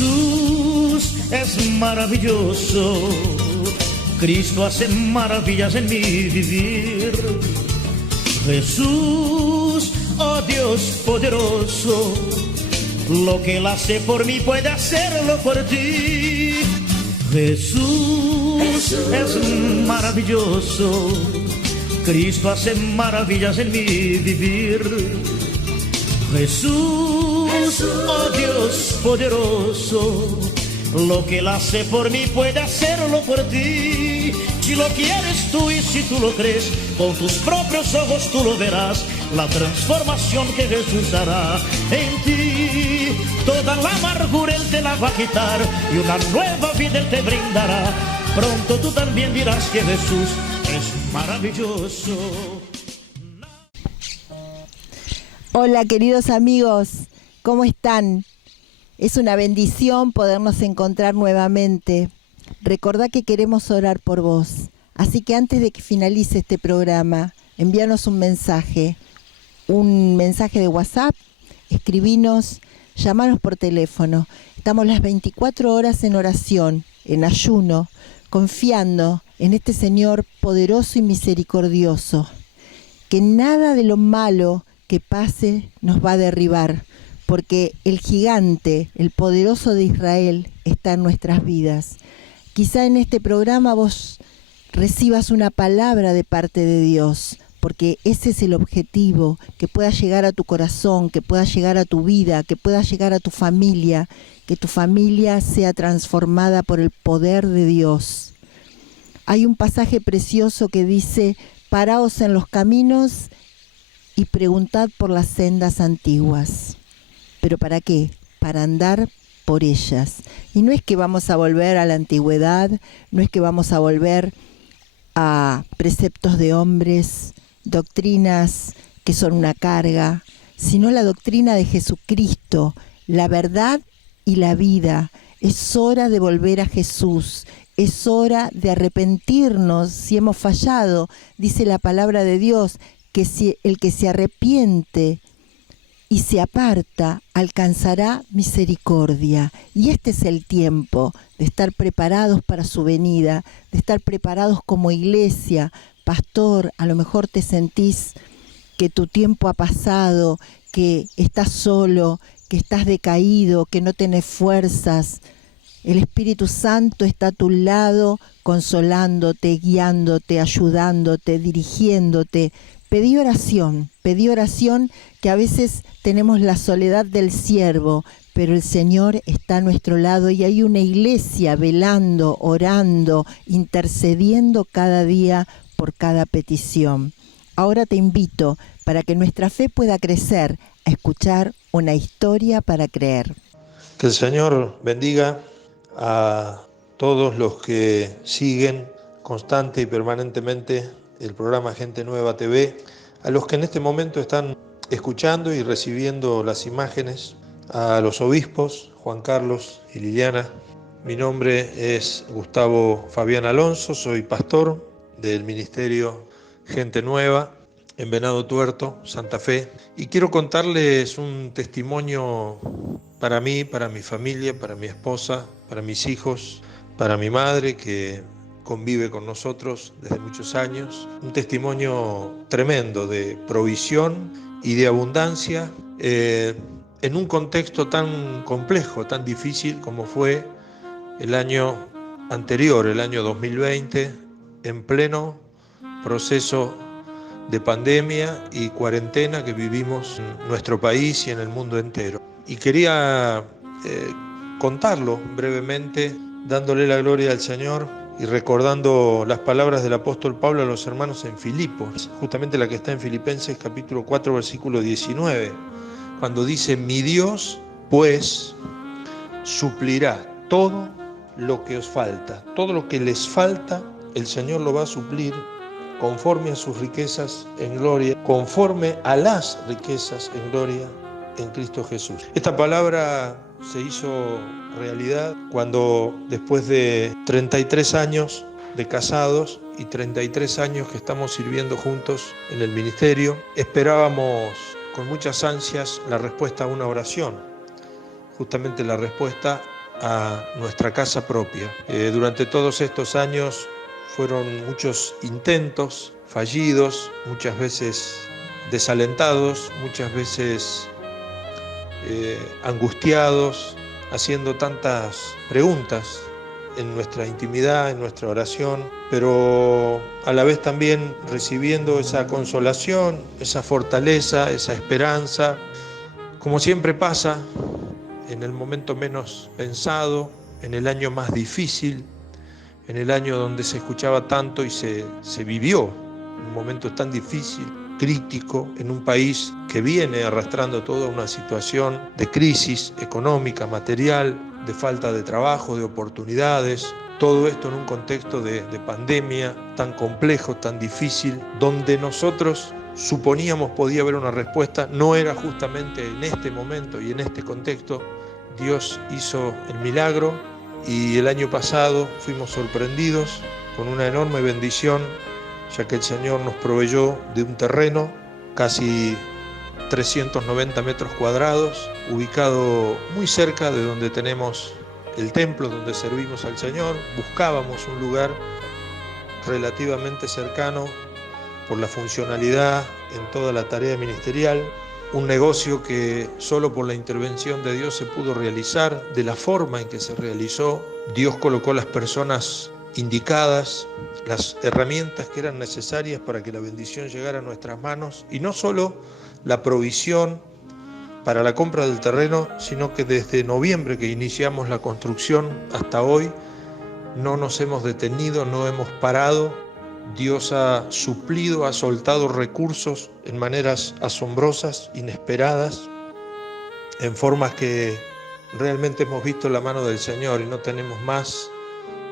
Jesús es maravilloso, Cristo hace maravillas en mi vivir. Jesús, oh Dios poderoso, lo que Él hace por mí puede hacerlo por ti. Jesús es maravilloso, Cristo hace maravillas en mi vivir. Jesús, oh Dios poderoso, lo que Él hace por mí puede hacerlo por ti. Si lo quieres tú y si tú lo crees, con tus propios ojos tú lo verás, la transformación que Jesús hará en ti. Toda la amargura Él te la va a quitar y una nueva vida Él te brindará. Pronto tú también dirás que Jesús es maravilloso. Hola queridos amigos, ¿cómo están? Es una bendición podernos encontrar nuevamente. Recordá que queremos orar por vos. Así que antes de que finalice este programa, envíanos un mensaje de WhatsApp, escribinos, llamanos por teléfono. Estamos las 24 horas en oración, en ayuno, confiando en este Señor poderoso y misericordioso. Que nada de lo malo que pase nos va a derribar, porque el gigante, el poderoso de Israel, está en nuestras vidas. Quizá en este programa vos recibas una palabra de parte de Dios, porque ese es el objetivo, que pueda llegar a tu corazón, que pueda llegar a tu vida, que pueda llegar a tu familia, que tu familia sea transformada por el poder de Dios. Hay un pasaje precioso que dice: paraos en los caminos y preguntad por las sendas antiguas. ¿Pero para qué? Para andar por ellas. Y no es que vamos a volver a la antigüedad, no es que vamos a volver a preceptos de hombres, doctrinas que son una carga, sino la doctrina de Jesucristo, la verdad y la vida. Es hora de volver a Jesús, es hora de arrepentirnos si hemos fallado. Dice la palabra de Dios que si el que se arrepiente y se aparta alcanzará misericordia. Y este es el tiempo de estar preparados para su venida, de estar preparados como iglesia. Pastor, a lo mejor te sentís que tu tiempo ha pasado, que estás solo, que estás decaído, que no tenés fuerzas. El Espíritu Santo está a tu lado, consolándote, guiándote, ayudándote, dirigiéndote. Pedí oración, que a veces tenemos la soledad del siervo, pero el Señor está a nuestro lado y hay una iglesia velando, orando, intercediendo cada día por cada petición. Ahora te invito, para que nuestra fe pueda crecer, a escuchar una historia para creer. Que el Señor bendiga a todos los que siguen constante y permanentemente el programa Gente Nueva TV, a los que en este momento están escuchando y recibiendo las imágenes, a los obispos Juan Carlos y Liliana. Mi nombre es Gustavo Fabián Alonso, soy pastor del ministerio Gente Nueva en Venado Tuerto, Santa Fe, y quiero contarles un testimonio para mí, para mi familia, para mi esposa, para mis hijos, para mi madre que convive con nosotros desde muchos años. Un testimonio tremendo de provisión y de abundancia en un contexto tan complejo, tan difícil como fue el año anterior, el año 2020, en pleno proceso de pandemia y cuarentena que vivimos en nuestro país y en el mundo entero. Y quería contarlo brevemente, dándole la gloria al Señor y recordando las palabras del apóstol Pablo a los hermanos en Filipos, justamente la que está en Filipenses capítulo 4, versículo 19, cuando dice: mi Dios, pues, suplirá todo lo que os falta, todo lo que les falta, el Señor lo va a suplir conforme a sus riquezas en gloria, conforme a las riquezas en gloria en Cristo Jesús. Esta palabra se hizo realidad cuando, después de 33 años de casados y 33 años que estamos sirviendo juntos en el ministerio, esperábamos con muchas ansias la respuesta a una oración, justamente la respuesta a nuestra casa propia. Durante todos estos años fueron muchos intentos fallidos, muchas veces desalentados, muchas veces angustiados, haciendo tantas preguntas en nuestra intimidad, en nuestra oración, pero a la vez también recibiendo esa consolación, esa fortaleza, esa esperanza, como siempre pasa, en el momento menos pensado, en el año más difícil, en el año donde se escuchaba tanto y se vivió un momento tan difícil, crítico, en un país que viene arrastrando toda una situación de crisis económica, material, de falta de trabajo, de oportunidades, todo esto en un contexto de pandemia tan complejo, tan difícil, donde nosotros suponíamos podía haber una respuesta, no era justamente en este momento y en este contexto. Dios hizo el milagro y el año pasado fuimos sorprendidos con una enorme bendición, ya que el Señor nos proveyó de un terreno, casi 390 metros cuadrados, ubicado muy cerca de donde tenemos el templo, donde servimos al Señor. Buscábamos un lugar relativamente cercano por la funcionalidad en toda la tarea ministerial, un negocio que solo por la intervención de Dios se pudo realizar de la forma en que se realizó. Dios colocó las personas indicadas, las herramientas que eran necesarias para que la bendición llegara a nuestras manos, y no solo la provisión para la compra del terreno, sino que desde noviembre que iniciamos la construcción hasta hoy no nos hemos detenido, no hemos parado. Dios ha suplido, ha soltado recursos en maneras asombrosas, inesperadas, en formas que realmente hemos visto la mano del Señor y no tenemos más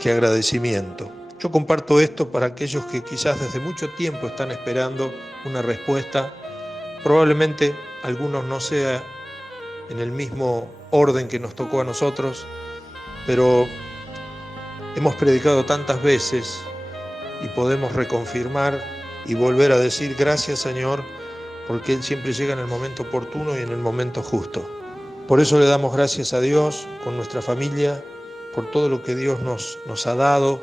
que agradecimiento. Yo comparto esto para aquellos que quizás desde mucho tiempo están esperando una respuesta. Probablemente algunos no sea en el mismo orden que nos tocó a nosotros, pero hemos predicado tantas veces y podemos reconfirmar y volver a decir gracias, Señor, porque Él siempre llega en el momento oportuno y en el momento justo. Por eso le damos gracias a Dios con nuestra familia, por todo lo que Dios nos ha dado,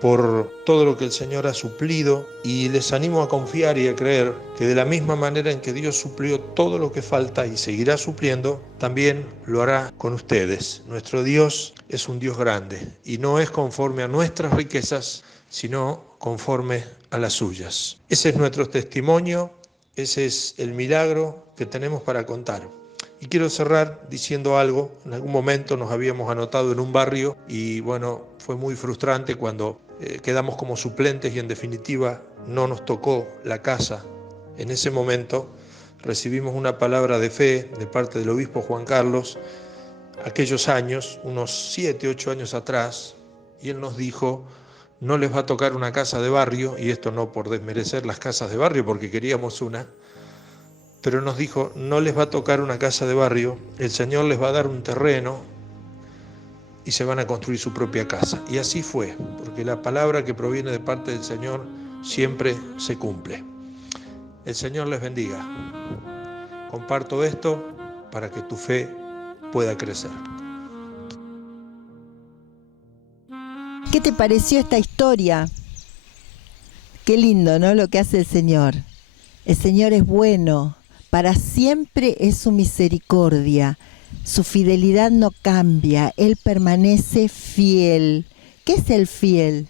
por todo lo que el Señor ha suplido, y les animo a confiar y a creer que de la misma manera en que Dios suplió todo lo que falta y seguirá supliendo, también lo hará con ustedes. Nuestro Dios es un Dios grande y no es conforme a nuestras riquezas, sino conforme a las suyas. Ese es nuestro testimonio, ese es el milagro que tenemos para contar. Y quiero cerrar diciendo algo. En algún momento nos habíamos anotado en un barrio y bueno, fue muy frustrante cuando quedamos como suplentes y en definitiva no nos tocó la casa. En ese momento recibimos una palabra de fe de parte del obispo Juan Carlos, aquellos años, unos 7, 8 años atrás, y él nos dijo: no les va a tocar una casa de barrio, y esto no por desmerecer las casas de barrio porque queríamos una, pero nos dijo, no les va a tocar una casa de barrio, el Señor les va a dar un terreno y se van a construir su propia casa. Y así fue, porque la palabra que proviene de parte del Señor siempre se cumple. El Señor les bendiga. Comparto esto para que tu fe pueda crecer. ¿Qué te pareció esta historia? Qué lindo, ¿no? Lo que hace el Señor. El Señor es bueno. Para siempre es su misericordia, su fidelidad no cambia, Él permanece fiel. ¿Qué es el fiel?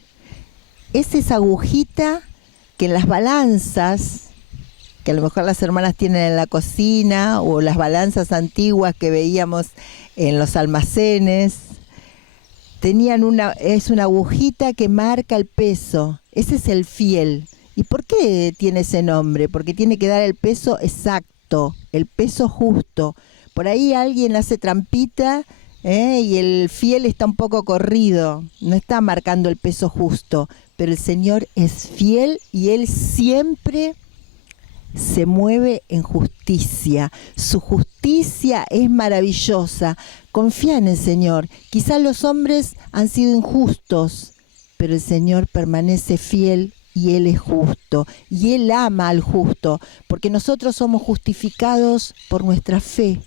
Es esa agujita que en las balanzas, que a lo mejor las hermanas tienen en la cocina, o las balanzas antiguas que veíamos en los almacenes, es una agujita que marca el peso. Ese es el fiel. ¿Y por qué tiene ese nombre? Porque tiene que dar el peso exacto, el peso justo. Por ahí alguien hace trampita y el fiel está un poco corrido, no está marcando el peso justo, pero el Señor es fiel y Él siempre se mueve en justicia. Su justicia es maravillosa. Confía en el Señor. Quizás los hombres han sido injustos, pero el Señor permanece fiel y Él es justo, y Él ama al justo, porque nosotros somos justificados por nuestra fe,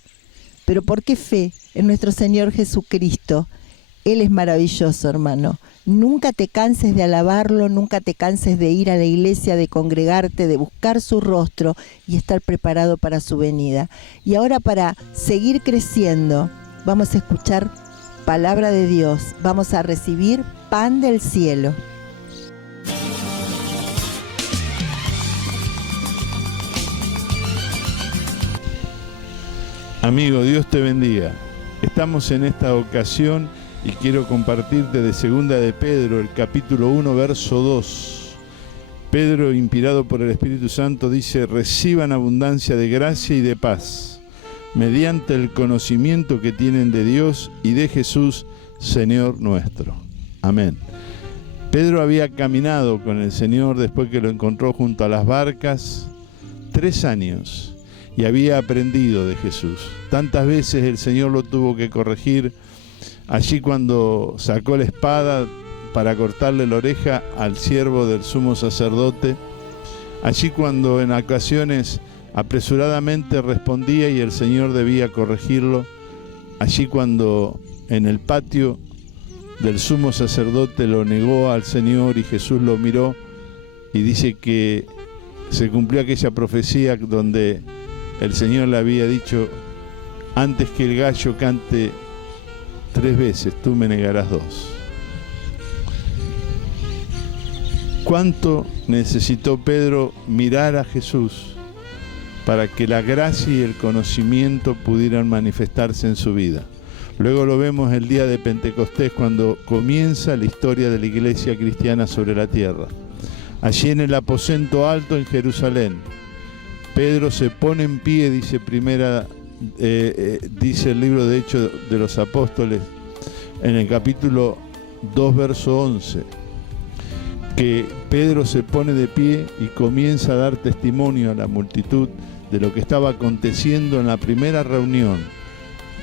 ¿Pero por qué fe? En nuestro Señor Jesucristo. Él es maravilloso, hermano. Nunca te canses de alabarlo, nunca te canses de ir a la iglesia, de congregarte, de buscar su rostro y estar preparado para su venida. Y ahora, para seguir creciendo, vamos a escuchar palabra de Dios. Vamos a recibir pan del cielo. Amigo, Dios te bendiga. Estamos en esta ocasión y quiero compartirte de Segunda de Pedro, el capítulo 1, verso 2. Pedro, inspirado por el Espíritu Santo, dice: reciban abundancia de gracia y de paz, mediante el conocimiento que tienen de Dios y de Jesús, Señor nuestro. Amén. Pedro había caminado con el Señor después que lo encontró junto a las barcas 3 años y había aprendido de Jesús. Tantas veces el Señor lo tuvo que corregir. Allí cuando sacó la espada para cortarle la oreja al siervo del sumo sacerdote, allí cuando en ocasiones apresuradamente respondía y el Señor debía corregirlo, allí cuando en el patio del sumo sacerdote lo negó al Señor y Jesús lo miró y dice que se cumplió aquella profecía donde el Señor le había dicho: antes que el gallo cante 3 veces, tú me negarás 2. ¿Cuánto necesitó Pedro mirar a Jesús para que la gracia y el conocimiento pudieran manifestarse en su vida? Luego lo vemos el día de Pentecostés, cuando comienza la historia de la iglesia cristiana sobre la tierra. Allí en el aposento alto en Jerusalén, Pedro se pone en pie, dice dice el libro de Hechos de los Apóstoles, en el capítulo 2, verso 11, que Pedro se pone de pie y comienza a dar testimonio a la multitud de lo que estaba aconteciendo en la primera reunión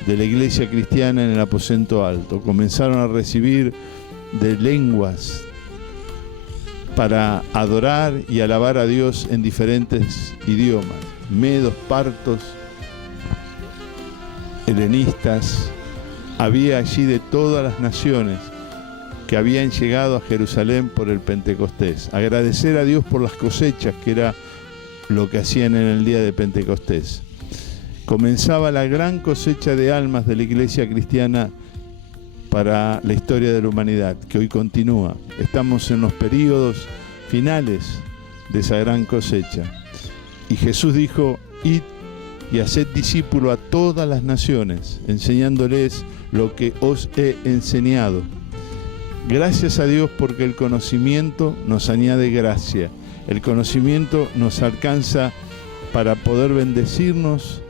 de la iglesia cristiana en el aposento alto. Comenzaron a recibir de lenguas para adorar y alabar a Dios en diferentes idiomas: medos, partos, helenistas. Había allí de todas las naciones que habían llegado a Jerusalén por el Pentecostés. Agradecer a Dios por las cosechas, que era lo que hacían en el día de Pentecostés. Comenzaba la gran cosecha de almas de la iglesia cristiana para la historia de la humanidad, que hoy continúa. Estamos en los períodos finales de esa gran cosecha. Y Jesús dijo: id y haced discípulo a todas las naciones, enseñándoles lo que os he enseñado. Gracias a Dios, porque el conocimiento nos añade gracia. El conocimiento nos alcanza para poder bendecirnos,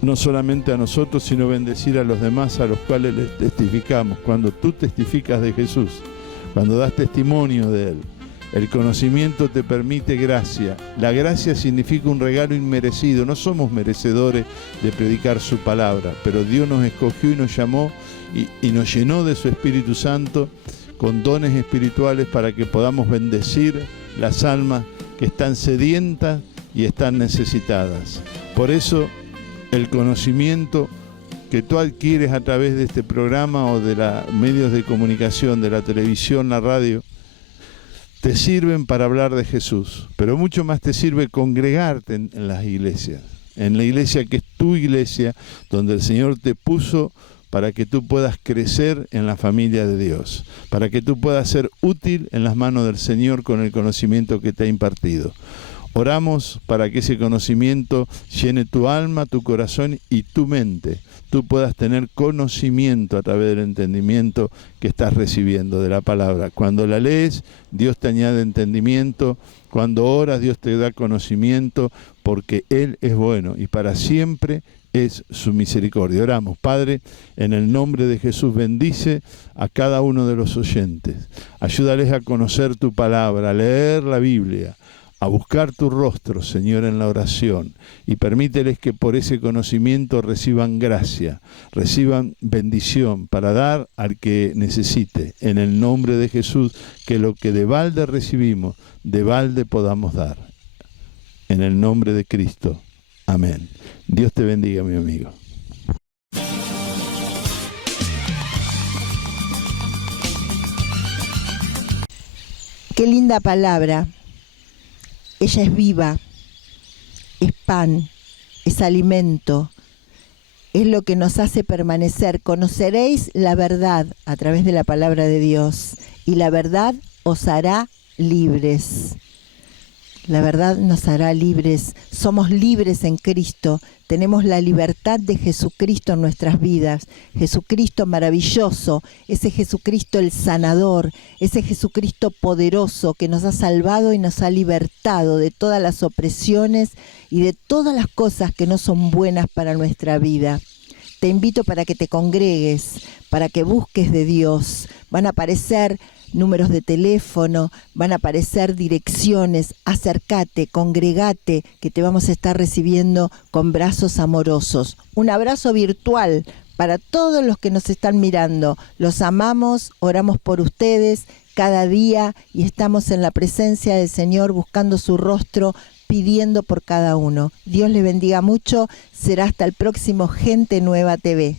no solamente a nosotros, sino bendecir a los demás, a los cuales les testificamos. Cuando tú testificas de Jesús, cuando das testimonio de Él, el conocimiento te permite gracia. La gracia significa un regalo inmerecido. No somos merecedores de predicar su palabra, pero Dios nos escogió y nos llamó y nos llenó de su Espíritu Santo con dones espirituales para que podamos bendecir las almas que están sedientas y están necesitadas. Por eso, el conocimiento que tú adquieres a través de este programa o de los medios de comunicación, de la televisión, la radio, te sirven para hablar de Jesús, pero mucho más te sirve congregarte en las iglesias, en la iglesia que es tu iglesia, donde el Señor te puso para que tú puedas crecer en la familia de Dios, para que tú puedas ser útil en las manos del Señor con el conocimiento que te ha impartido. Oramos para que ese conocimiento llene tu alma, tu corazón y tu mente. Tú puedas tener conocimiento a través del entendimiento que estás recibiendo de la palabra. Cuando la lees, Dios te añade entendimiento. Cuando oras, Dios te da conocimiento, porque Él es bueno y para siempre es su misericordia. Oramos: Padre, en el nombre de Jesús, bendice a cada uno de los oyentes. Ayúdales a conocer tu palabra, a leer la Biblia, a buscar tu rostro, Señor, en la oración, y permíteles que por ese conocimiento reciban gracia, reciban bendición para dar al que necesite. En el nombre de Jesús, que lo que de balde recibimos, de balde podamos dar. En el nombre de Cristo. Amén. Dios te bendiga, mi amigo. Qué linda palabra. Ella es viva, es pan, es alimento, es lo que nos hace permanecer. Conoceréis la verdad a través de la palabra de Dios, y la verdad os hará libres. La verdad nos hará libres. Somos libres en Cristo. Tenemos la libertad de Jesucristo en nuestras vidas. Jesucristo maravilloso, ese Jesucristo el sanador, ese Jesucristo poderoso que nos ha salvado y nos ha libertado de todas las opresiones y de todas las cosas que no son buenas para nuestra vida. Te invito para que te congregues, para que busques de Dios. Van a aparecer números de teléfono, van a aparecer direcciones. Acércate, congregate, que te vamos a estar recibiendo con brazos amorosos. Un abrazo virtual para todos los que nos están mirando. Los amamos, oramos por ustedes cada día y estamos en la presencia del Señor buscando su rostro, pidiendo por cada uno. Dios les bendiga mucho. Será hasta el próximo Gente Nueva TV.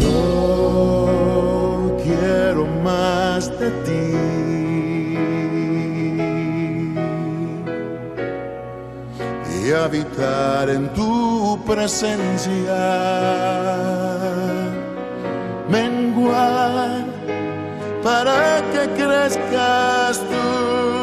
Yo quiero más de ti. Y habitar en tu presencia, menguar para que crezcas tú.